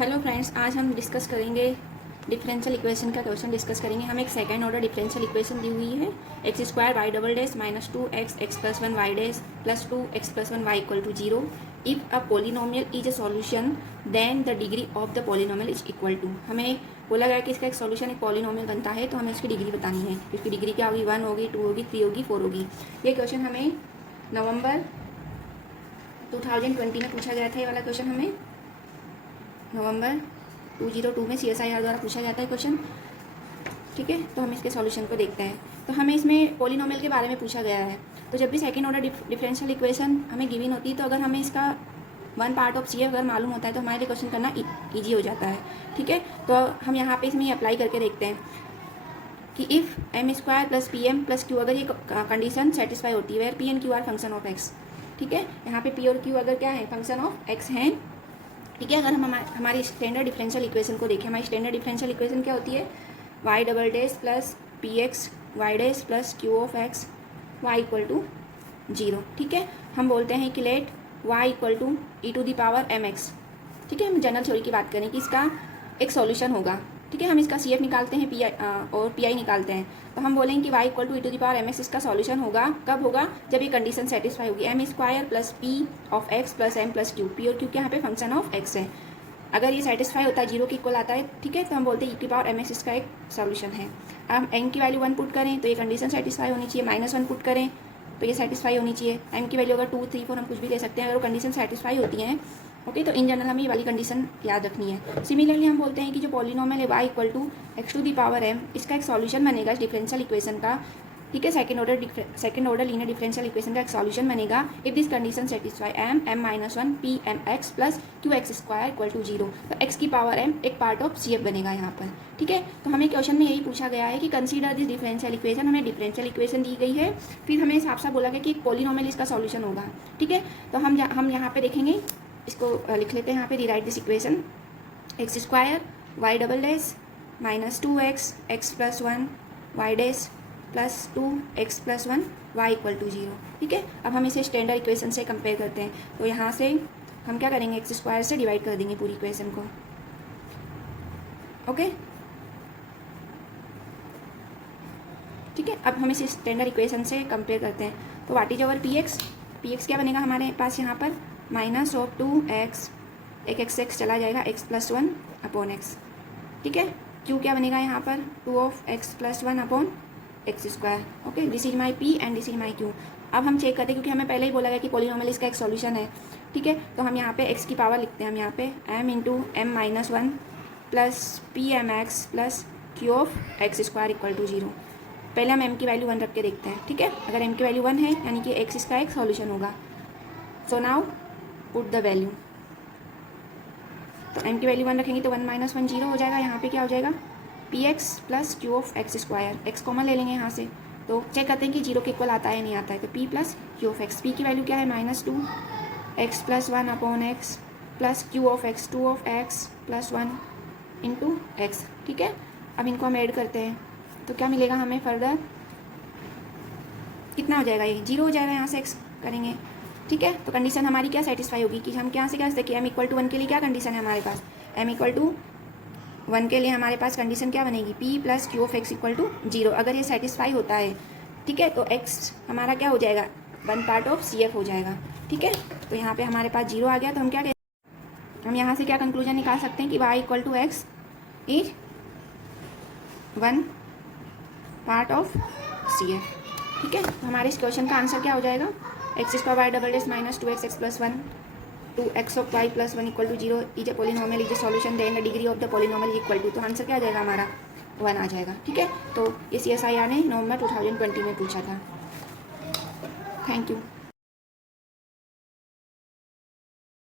Hello friends, आज हम discuss करेंगे डिफरेंशियल इक्वेशन का क्वेश्चन डिस्कस करेंगे। हमें एक सेकंड ऑर्डर डिफरेंशियल इक्वेशन दी हुई है x square y double dash minus 2x x plus one y dash plus 2x प्लस one y equal to 0। If a polynomial is a solution then the degree of the polynomial is equal to. हमें बोला गया कि इसका एक solution एक polynomial बनता है तो हमें इसकी डिग्री बतानी है। इसकी डिग्री क्या होगी? 1 होगी, 2 होगी, 3 होगी, 4 होगी। ये क्वेश्चन हमें नवंबर 2020 में पूछा गया था। ये वाला क्वेश्चन हमें नवंबर 2002 में CSIR द्वारा पूछा जाता है क्वेश्चन। ठीक है, तो हम इसके सॉल्यूशन को देखते हैं। तो हमें इसमें पोलिनोमियल के बारे में पूछा गया है। तो जब भी सेकंड ऑर्डर डिफरेंशियल इक्वेशन हमें गिवन होती है तो अगर हमें इसका वन पार्ट ऑफ CF अगर मालूम होता है तो हमारे लिए क्वेश्चन करना ईजी हो जाता है। ठीक है, तो हम यहाँ पे इसमें अप्लाई करके देखते हैं कि if m square plus PM plus Q अगर ये कंडीशन सेटिस्फाई होती है, where P and Q are function of x। ठीक है, यहाँ पे P और Q अगर क्या है? फंक्शन ऑफ x हैं। ठीक है, अगर हम हमारी स्टैंडर्ड डिफरेंशियल इक्वेशन को देखें, हमारी स्टैंडर्ड डिफरेंशियल इक्वेशन क्या होती है? y double dash plus px y dash plus q of x y equal to 0। ठीक है, हम बोलते हैं कि let y equal to e to the power mx। ठीक है, हम जनरल थ्योरी की बात करें कि इसका एक सॉल्यूशन होगा। ठीक है, हम इसका CF निकालते हैं और PI निकालते हैं। तो हम बोलेंगे कि y equal to e to the power mx इसका सॉल्यूशन होगा। कब होगा? जब ये कंडीशन सेटिस्फाई होगी। m square plus p of x plus m plus q। p और q के यहाँ पे फंक्शन ऑफ x है। अगर ये सेटिस्फाई होता है, 0 के इक्वल आता है, ठीक है, तो हम बोलते हैं e टू पावर mx इसका एक सॉल्यूशन है। अब m की वैल्यू 1 पुट करें तो ये कंडीशन सेटिस्फाई होनी चाहिए। -1 पुट करें तो ये सेटिस्फाई होनी चाहिए। m की वैल्यू अगर 2, 3, 4 हम कुछ भी ले सकते हैं अगर वो कंडीशन सेटिस्फाई होती हैं। ओके, तो इन जनरल हमें ये वाली कंडीशन याद रखनी है। सिमिलरली हम बोलते हैं कि जो पॉलिनोमियल है y equal to x to the power m इसका एक सॉल्यूशन बनेगा इस डिफरेंशियल इक्वेशन का। ठीक है, second order linear differential equation का एक सॉल्यूशन बनेगा if this condition satisfy m-1 pmx plus qx square equal to 0। तो x की पावर m एक पार्ट ऑफ CF बनेगा यहाँ पर। ठीक है, तो हमें क्वेश्चन में यही पूछा गया है कि कंसीडर दिस डिफरेंशियल इक्वेशन। हमें डिफरेंशियल इक्वेशन दी गई है, फिर हमें साफ साफ बोला गया कि एक पॉलिनोमियल इसका सॉल्यूशन होगा। ठीक है, तो हम यहाँ पे देखेंगे, इसको लिख लेते हैं यहाँ पे, rewrite this equation. X square y double dash minus 2x x plus 1 y dash plus 2x plus 1 y equal to 0। ठीक है, अब हम इसे स्टैंडर्ड इक्वेशन से कंपेयर करते हैं। तो यहाँ से हम क्या करेंगे? एक्स स्क्वायर से डिवाइड कर देंगे पूरी इक्वेशन को। ओके, ठीक है, अब हम इसे स्टैंडर्ड इक्वेशन से कंपेयर करते हैं। तो वाट इज ओवर px क्या बनेगा हमारे पास यहाँ पर? माइनस ऑफ 2x, एक x चला जाएगा, x प्लस 1 अपॉन x। ठीक है, q क्या बनेगा यहाँ पर? 2 of x plus 1 upon x square. Okay, this is my p and this is my q। अब हम चेक करते हैं क्योंकि हमें पहले ही बोला गया कि पॉलिनोमियल इसका एक सॉल्यूशन है। ठीक है, तो हम यहाँ पे x की पावर लिखते हैं। हम यहाँ पे m into m-1 plus pmx plus q of x square equal to 0। पहले हम m की वैल्यू 1 रख के देखते हैं। ठीक है, अगर m की वैल्यू 1 है यानी कि x इसका एक सॉल्यूशन होगा। So now put the value. तो m की वैल्यू 1 रखेंगे तो 1 - 1 0 हो जाएगा। यहाँ पे क्या हो जाएगा? px plus q of x square. x common ले लेंगे यहाँ से, तो चेक करते हैं कि 0 के इक्वल आता है नहीं आता है। तो p plus q of x, p की वैल्यू क्या है? -2 x plus 1 upon x plus q of x 2 of x plus 1 into x। ठीक है, अब इनको हम ऐड करते हैं तो क्या मिलेगा हमें फर्दर? कितना हो जाएगा? ये 0 हो जाएगा। यहाँ से x करेंगे। ठीक है, तो कंडीशन हमारी क्या सेटिस्फाई होगी कि हम क्या से क्या देखिए, m इक्वल टू 1 के लिए क्या कंडीशन है हमारे पास? m इक्वल टू 1 के लिए हमारे पास कंडीशन क्या बनेगी? p plus q of x equal to 0। अगर ये सेटिस्फाई होता है, ठीक है, तो x हमारा क्या हो जाएगा? 1 पार्ट ऑफ CF हो जाएगा। ठीक है, तो यहाँ पे हमारे पास 0 आ गया। तो हम क्या कहते हैं? हम यहाँ से क्या कंक्लूजन निकाल सकते हैं कि y equal to x is 1 part of CF। ठीक है, तो हमारे इस क्वेश्चन का आंसर क्या हो जाएगा? X square y double dash minus 2x x plus 1 2x of y plus 1 equal to 0 is a polynomial is a solution then the degree of the polynomial equal to. तो answer क्या आ जाएगा हमारा? 1 आ जाएगा। ठीक है, तो ये CSIR ने नवंबर 2020 में पूछा था। Thank you.